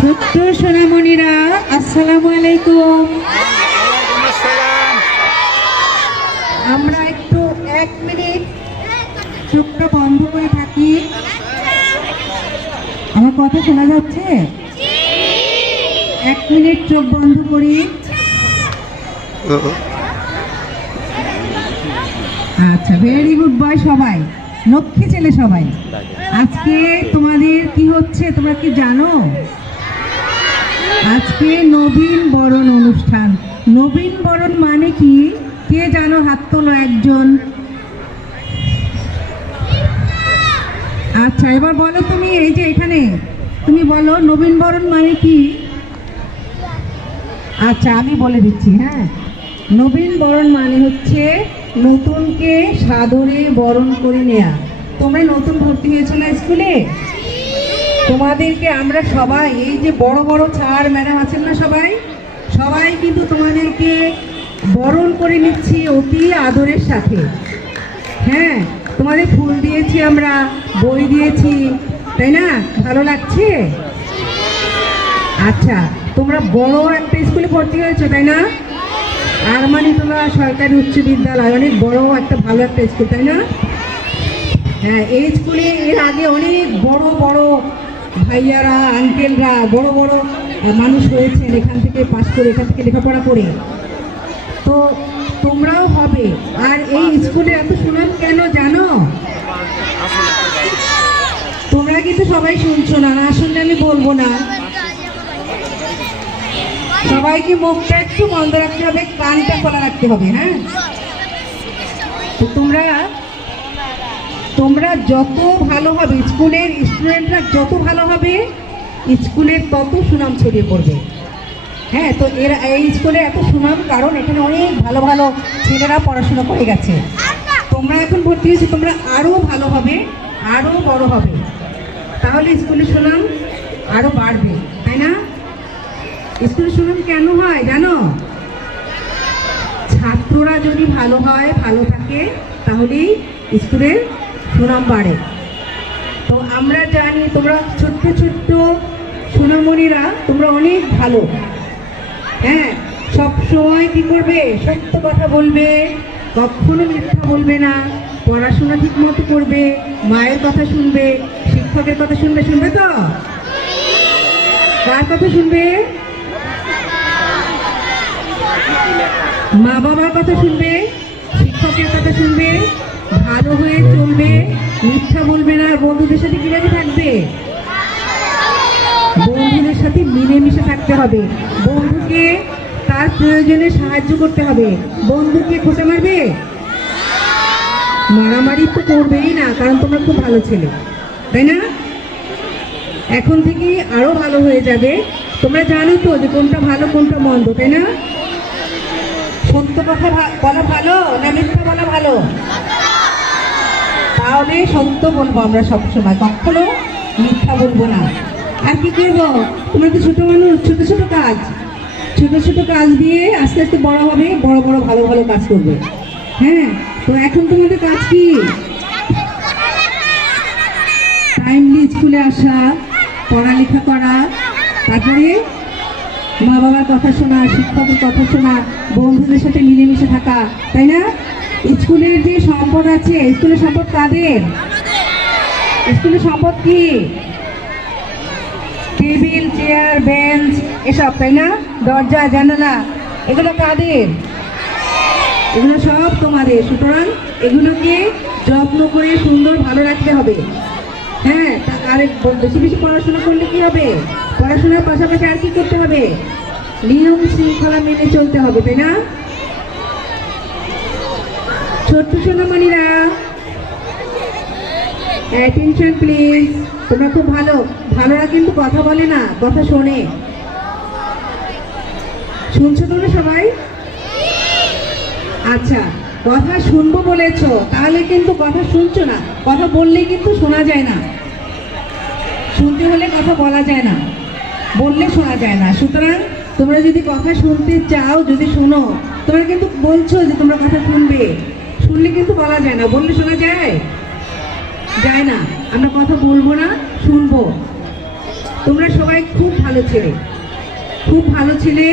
ছোট্ট সোনামণিরা আসসালামু আলাইকুম। আমরা একটু 1 মিনিট চোখটা বন্ধ করে থাকি। আমার কথা শোনা যাচ্ছে? 1 মিনিট চোখ বন্ধ করি। আচ্ছা, ভেরি গুড বয় সবাই, লক্ষ্মী ছেলে সবাই। আজকে তোমাদের কি হচ্ছে তোমরা কি জানো? আজকে নবীন বরণ অনুষ্ঠান। নবীন বরণ মানে কি কে জানো? হাত তোলো একজন। আচ্ছা, এবার বলো তুমি, এই যে এখানে তুমি বলো নবীন বরণ মানে কি? আচ্ছা, আমি বলে দিচ্ছি। হ্যাঁ, নবীন বরণ মানে হচ্ছে নতুনকে সাদরে বরণ করে নেয়া। তোমরা নতুন ভর্তি হয়েছো না স্কুলে? তোমাদেরকে আমরা সবাই, এই যে বড় বড় স্যার ম্যাডাম আছেন না, সবাই কিন্তু তোমাদেরকে বরণ করে নিচ্ছি অতি আদরের সাথে। হ্যাঁ, তোমাদের ফুল দিয়েছি, আমরা বই দিয়েছি, তাই না? ভালো লাগছে? আচ্ছা, তোমরা বড় একটা স্কুলে ভর্তি হয়েছো, তাই না? আর মানে তোমরা সরকারি উচ্চ বিদ্যালয়, অনেক বড় একটা ভালো একটা স্কুল, তাই না? হ্যাঁ, এই স্কুলে এর আগে অনেক বড় বড় ভাইয়ারা আঙ্কেলরা বড় বড় মানুষ হয়েছেন এখান থেকে পাশ করে, এখান থেকে লেখাপড়া করে। তো তোমরাও হবে। আর এই স্কুলে এত সুনাম কেন জানো? তোমরা কিন্তু সবাই শুনছো না, না শুনলে আমি বলবো না। সবাইকে মুখটা একটু বন্ধ রাখতে হবে, কানটা খোলা রাখতে হবে। হ্যাঁ, তো তোমরা যত ভালো হবে, স্কুলের স্টুডেন্টরা যত ভালো হবে, স্কুলের তত সুনাম ছড়িয়ে পড়বে। হ্যাঁ, তো এরা এই স্কুলে এত সুনাম কারণ এখানে অনেক ভালো ভালো ছেলেরা পড়াশোনা করে গেছে। তোমরা এখন ভর্তি হয়েছো, তোমরা আরও ভালো হবে, আরও বড় হবে, তাহলে স্কুলের সুনাম আরও বাড়বে, তাই না? স্কুলের সুনাম কেন হয় জানো? ছাত্ররা যদি ভালো হয়, ভালো থাকে, তাহলেই স্কুলের সুনাম বাড়ে। তো আমরা জানি তোমরা ছোট্ট ছোট্ট সোনামণিরা, তোমরা অনেক ভালো। হ্যাঁ, সব সময় কি করবে? সত্য কথা বলবে, কখনো মিথ্যা বলবে না, পড়াশোনা ঠিক মতো করবে, মায়ের কথা শুনবে, শিক্ষকের কথা শুনবে। শুনবে তো? কার কথা শুনবে? মা বাবার কথা শুনবে, শিক্ষকের কথা শুনবে, ভালো হয়ে চলবে, মিথ্যা বলবে না। আর বন্ধুদের সাথে কিভাবে থাকবে? বন্ধুদের সাথে মিলেমিশে থাকতে হবে। বন্ধুকে তার প্রয়োজনে সাহায্য করতে হবে। বন্ধুকে খোঁচা মারবে? মারামারি তো করবেই না, কারণ তোমরা খুব ভালো ছেলে, তাই না? এখন থেকে আরো ভালো হয়ে যাবে। তোমরা জানো তো যে কোনটা ভালো কোনটা মন্দ, তাই না? সত্য কথা বলা ভালো না মিথ্যা বলা ভালো? তাহলে সত্য বলবো আমরা সবসময়, কখনো মিথ্যা বলবো না। আর কি করবো? তোমরা তো ছোট মানুষ, ছোট ছোট কাজ দিয়ে আস্তে আস্তে বড় হবে, বড় বড় ভালো ভালো কাজ করবে। হ্যাঁ, তো এখন তোমাদের কাজ কি? টাইমলি স্কুলে আসা, পড়ালেখা করা, তারপরে মা বাবার কথা শোনা, শিক্ষকের কথা শোনা, বন্ধুদের সাথে মিলেমিশে থাকা, তাই না? স্কুলের যে সম্পদ আছে, স্কুলের সম্পদ কাদের? স্কুলের সম্পদ কি? টেবিল, চেয়ার, বেঞ্চ, এসব, তাই না? দরজা, জানালা, এগুলো কাদের? এগুলো সব তোমাদের। সুতরাং এগুলোকে যত্ন করে সুন্দর ভালো রাখতে হবে। হ্যাঁ, আর বেশি বেশি পড়াশোনা করলে কি হবে? পড়াশোনার পাশাপাশি আর কি করতে হবে? নিয়ম শৃঙ্খলা মেনে চলতে হবে, তাই না? ছোট্ট সোনামণিরা, অ্যাটেনশন প্লিজ। তোমরা খুব ভালোরা কিন্তু কথা বলে না, কথা শোনে। শুনছো তোমরা সবাই? আচ্ছা, কথা শুনবো বলেছো, তাহলে কিন্তু কথা শুনছো না। কথা বললে কিন্তু শোনা যায় না, শুনতে হলে কথা বলা যায় না, বললে শোনা যায় না। সুতরাং তোমরা যদি কথা শুনতে চাও, যদি শোনো, তোমরা কিন্তু বলছো যে তোমরা কথা শুনবে, শুনলে কিন্তু বলা যায় না, বললে শোনা যায়? যায় না। আমরা কথা বলবো না, শুনবো। তোমরা সবাই খুব ভালো ভালো ছেলে, খুব ভালো ছেলে।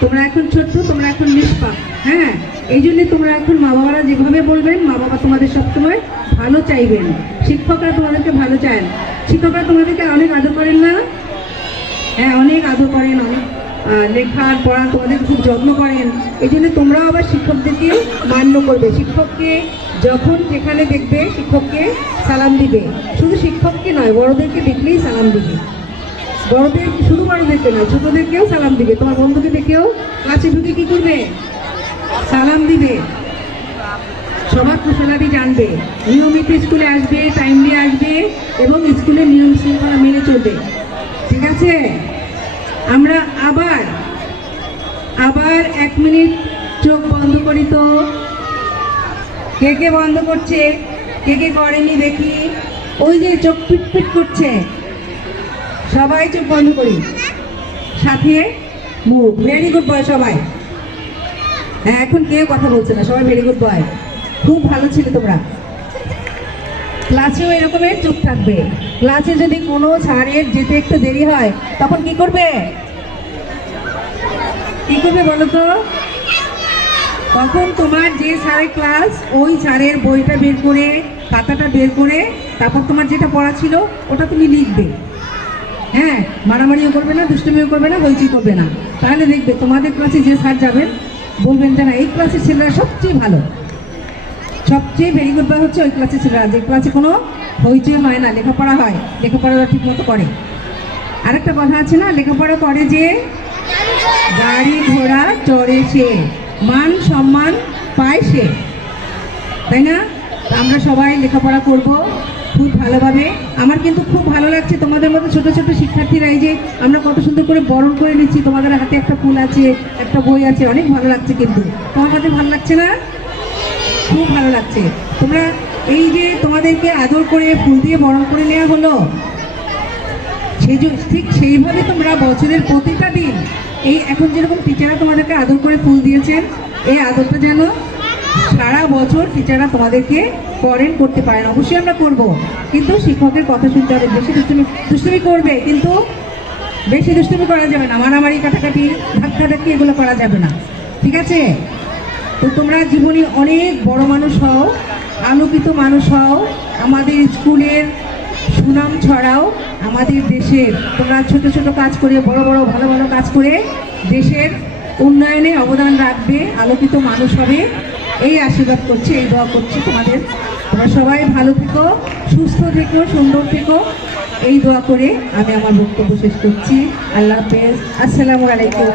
তোমরা এখন ছোট্ট, তোমরা এখন নিষ্পাপ। হ্যাঁ, এই জন্যে তোমরা এখন মা বাবারা যেভাবে বলবেন, মা বাবা তোমাদের সবসময় ভালো চাইবেন। শিক্ষকরা তোমাদেরকে ভালো চান। শিক্ষকরা তোমাদেরকে অনেক আদর করেন না? হ্যাঁ, অনেক আদর করেন, অনেক লেখার পড়া তোমাদের খুব যত্ন করেন। এই জন্য তোমরাও আবার শিক্ষকদেরকে মান্য করবে। শিক্ষককে যখন যেখানে দেখবে শিক্ষককে সালাম দিবে। শুধু শিক্ষককে নয়, বড়দেরকে দেখলেই সালাম দিবে। বড়দের, শুধু বড়দেরকে নয়, ছোটদেরকেও সালাম দিবে। তোমার বন্ধুকে দেখেও ক্লাসে ঢুকে কি করবে? সালাম দিবে। সবার কুশলাদি জানবে। নিয়মিত স্কুলে আসবে, টাইমলি আসবে এবং স্কুলের নিয়ম শৃঙ্খলা মেনে চলবে। ঠিক আছে? আমরা আবার 1 মিনিট চোখ বন্ধ করি তো। কে কে বন্ধ করছে, কে কে করেনি দেখি। ওই যে চোখ পিটপিট করছে, সবাই চোখ বন্ধ করি, সাথে মুখ। ভেরি গুড বয় সবাই। হ্যাঁ, এখন কেউ কথা বলছে না, সবাই ভেরি গুড বয়। খুব ভালো ছিল তোমরা। ক্লাসেও এরকমের চুপ থাকবে। ক্লাসে যদি কোনো স্যারের যেতে একটু দেরি হয় তখন কি করবে? কি করবে বলো তো? তখন তোমার যে স্যারের ক্লাস, ওই স্যারের বইটা বের করে, খাতাটা বের করে, তারপর তোমার যেটা পড়া ছিল ওটা তুমি লিখবে। হ্যাঁ, মারামারিও করবে না, দুষ্টুমিও করবে না, হইচই করবে না। তাহলে দেখবে তোমাদের ক্লাসে যে স্যার যাবেন বলবেন যে না, এই ক্লাসের ছেলেরা সবচেয়ে ভালো, সবচেয়ে ভেরি গুড বয় হচ্ছে ওই ক্লাসের ছেলেরা, যে ক্লাসে কোনো হইচই হয় না, লেখাপড়া হয়, লেখাপড়া ঠিক মতো করে। আরেকটা কথা আছে না, লেখাপড়া করে যে গাড়ি ঘোড়া চড়ে সে, মান সম্মান পায় সে, তাই না? আমরা সবাই লেখাপড়া করব খুব ভালোভাবে। আমার কিন্তু খুব ভালো লাগছে তোমাদের মতো ছোট ছোট শিক্ষার্থীরা, এই যে আমরা কত সুন্দর করে বরণ করে নিচ্ছি, তোমাদের হাতে একটা ফুল আছে, একটা বই আছে, অনেক ভালো লাগছে। কিন্তু তোমার কাছে ভালো লাগছে না? খুব ভালো লাগছে। তোমরা এই যে তোমাদেরকে আদর করে ফুল দিয়ে বরণ করে নেওয়া হলো, ঠিক সেইভাবে তোমরা বছরের প্রতিটা দিন, এই এখন যেরকম টিচাররা তোমাদেরকে আদর করে ফুল দিয়েছেন, এই আদরটা যেন সারা বছর টিচাররা তোমাদেরকে করেন, করতে পারেন। অবশ্যই আমরা করব, কিন্তু শিক্ষকের কথা শুনতে হবে। বেশি দুষ্টুমি করবে, কিন্তু বেশি দুষ্টুমি করা যাবে না, মারামারি, কাটাকাটি, ধাক্কাধাক্কি এগুলো করা যাবে না। ঠিক আছে? তো তোমরা জীবনে অনেক বড় মানুষ হও, আলোকিত মানুষ হও, আমাদের স্কুলের সুনাম ছড়াও, আমাদের দেশের। তোমরা ছোট ছোট কাজ করে, বড় বড় ভালো ভালো কাজ করে দেশের উন্নয়নে অবদান রাখবে, আলোকিত মানুষ হবে, এই আশীর্বাদ করছি, এই দোয়া করছি তোমাদের। তোমরা সবাই ভালো থেকো, সুস্থ থেকো, সুন্দর থেকো, এই দোয়া করে আমি আমার বক্তব্য শেষ করছি। আল্লাহ হাফেজ। আসসালামু আলাইকুম।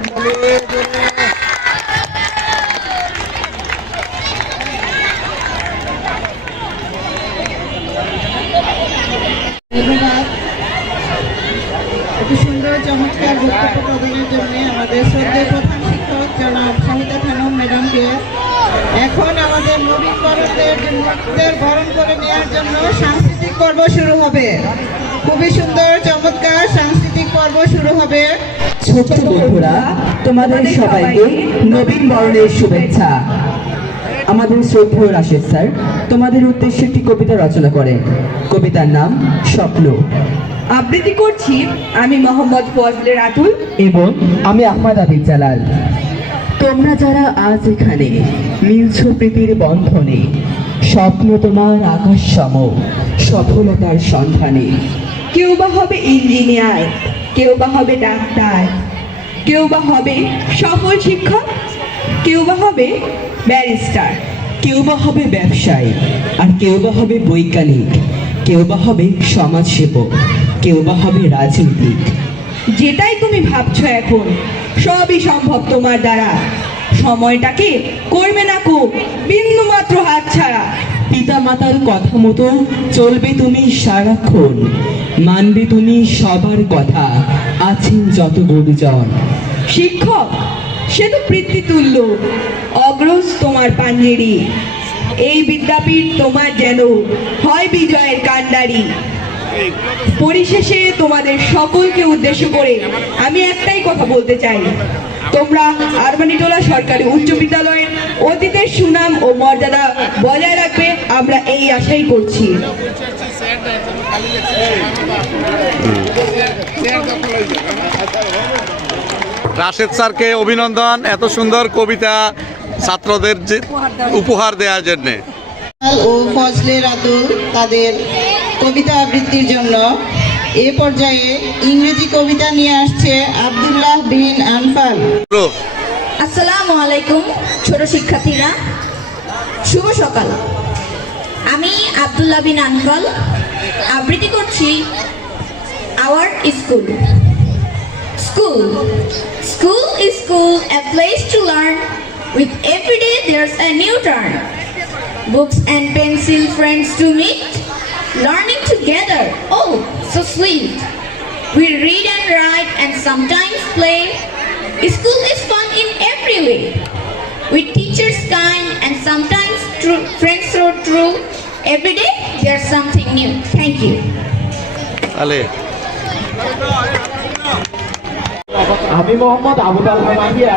ধন্যবাদ এত সুন্দর চমৎকার বক্তব্য প্রদানের জন্য আমাদের শ্রদ্ধেয় প্রধান শিক্ষক জনাব শাহিদা খানম ম্যাডামকে। এখন আমাদের নবীন বরণদের বরণ করে নেওয়ার জন্য সাংস্কৃতিক পর্ব শুরু হবে। খুবই সুন্দর চমৎকার সাংস্কৃতিক পর্ব শুরু হবে। ছোট বন্ধুরা, তোমাদের সবাইকে নবীন বরণের শুভেচ্ছা। আমাদের শ্রদ্ধেয় রাশেদ স্যার তোমাদের উদ্দেশ্যে একটি কবিতা রচনা করেন। কবিতার নাম স্বপ্ন। আবৃত্তি করছি আমি মোহাম্মদ ফজলে রাতুল এবং আমি আহমদ আবিদ জালাল। তোমরা যারা আজ এখানে মিলছ প্রীতির বন্ধনে, স্বপ্ন তোমার আকাশ সম, সফলতার সন্ধানে। কেউ বা হবে ইঞ্জিনিয়ার, কেউ বা হবে ডাক্তার, কেউ বা হবে সফল শিক্ষক, কেউ বা হবে ব্যারিস্টার, কেউ বা হবে ব্যবসায়ী, আর কেউ বা হবে বৈজ্ঞানিক, কেউ বা হবে সমাজসেবক, কেউ বা হবে রাজনীতিক। যেটাই তুমি ভাবছো এখন সবই সম্ভব তোমার দ্বারা। সময়টাকে করবে না কো বিন্দু মাত্র হাতছাড়া। পিতা মাতার কথা মতো চলবে তুমি সারাক্ষণ, মানবে তুমি সবার কথা, আছেন যত গুরুজন। শিক্ষক সে তো পিতৃতুল্য, অগ্রজ তোমার পাঞ্জেরি। এই বিদ্যাপীঠ তোমার যেন হয় বিজয়ের কান্ডারি। পরিশেষে তোমাদের সকলকে উদ্দেশ্য করে আমি একটাই কথা বলতে চাই, তোমরা আরমানিটোলা সরকারি উচ্চ বিদ্যালয়ের অতীতের সুনাম ও মর্যাদা বজায় রাখবে, আমরা এই আশাই করছি। রাশেদ স্যারকে অভিনন্দন এত সুন্দর কবিতা ছাত্রদের যে উপহার দেওয়ার জন্যে। ও ফজলে রাতুল তাদের কবিতা আবৃত্তির জন্য এ পর্যায়ে ইংরেজি কবিতা নিয়ে আসছে আব্দুল্লাহ বিন আনফাল। আসসালামু আলাইকুম ছোট শিক্ষার্থীরা, শুভ সকাল। আমি আব্দুল্লাহ বিন আনফাল আবৃত্তি করছি our school. School. School is school, a place to learn. With every day there's a new turn. Books and pencil friends to meet. Learning together, oh, so sweet. We read and write and sometimes play. School is fun in every way. With teachers kind and sometimes friends so true. Every day there's something new. Thank you. তাহলে আমি মোহাম্মদ আবুল মাহিয়া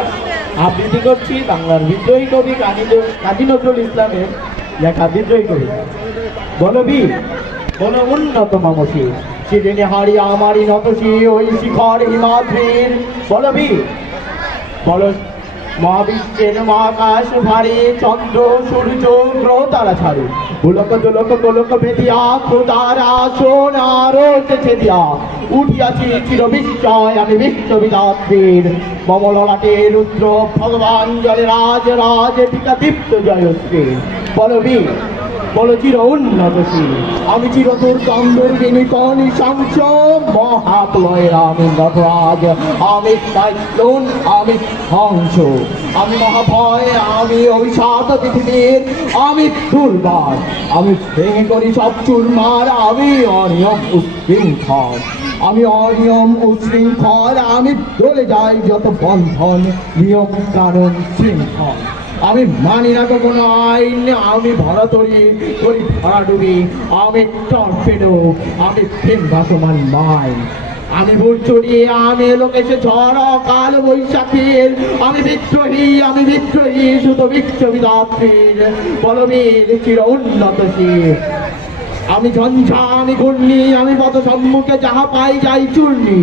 আবৃত্তি করছি বাংলার বিদ্রোহী কবি কাজী নজরুল ইসলামের লেখা বিদ্রোহী কবি। বলো বীর, বলো উন্নত মামসী, সেদিনে হারি আমারই নতসী ওই শিখর হিমাদ্রির। বলো বীর, বলো মহাবিশ্বের মহাকাশ ভারী, চন্দ্র সূর্য গ্রহ তারা ছাড়ি, গোলক জোলক গোলক ভেদিয়া খোদারা সোনার ছেদিয়া উঠিয়াছি চির বিস্ময় আমি বিশ্ববিদাত্রীর। মমললাটে রুদ্র ভগবান জলে রাজ রাজ টিকা দীপ্ত জয়শ্রী। বলো বীর, বলো চির উন্নতশীল, আমি চির দুর্গন্ধের বিনিকণ শাংস মহাপ্লয়ের আমি নটরাজ, আমি সাইক্লোন, আমি হংস, আমি মহাভয়, আমি অভিশাপ পৃথিবীর, আমি দুর্বার, আমি ভেঙে করি সব চুরমার, আমি অনিয়ম উশৃঙ্খল, আমি অনিয়ম উশৃঙ্খল, আমি চলে যাই যত বন্ধন নিয়ম কানুন শৃঙ্খল। আমি মানি না তো কোনো আইন, আমি ভরা তরি করি ভরা ডুবি, আমি টর্পেডো, আমি প্রেম ভাসমান মাইন, আমি ভুল চড়িয়ে আমি লোকেশে ঝড় কাল বৈশাখীর, আমি বিদ্রোহী শুধু বিশ্ববিদাত্রীর। বলবীর চির উন্নতশীল, আমি ঝঞ্ঝা, আমি ঘূর্ণি, আমি পথ সম্মুখে যাহা পাই যাই চূর্ণি,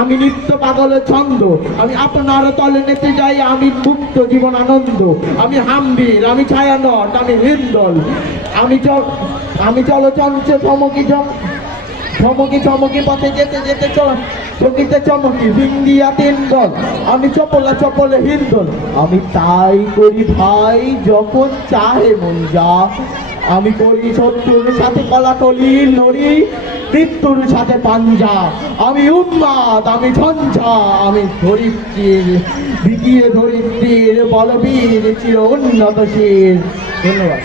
আমি নিত্য পাগল ছন্দ, আমি আপনার তলে নেতে যাই, আমি মুক্ত জীবন আনন্দ, আমি হাম্বির, আমি ছায়ানট, আমি হিন্দল, আমি চলচঞ্চল চমকি পথে যেতে যেতে চকিতে চমকি ভিন্দিয়া তিন দল, আমি চপলে হিন্দল, আমি তাই করি ভাই যখন চাহে মন যা, আমি করি শত্রুর সাথে কলাকলি লড়ি, মৃত্যুর সাথে পাঞ্জা, আমি উন্মাদ, আমি ঝঞ্ঝা, আমি ধরিত্রীর দ্বিতীয় ধরিত্রীর বলবীর চির উন্নতশীল। ধন্যবাদ।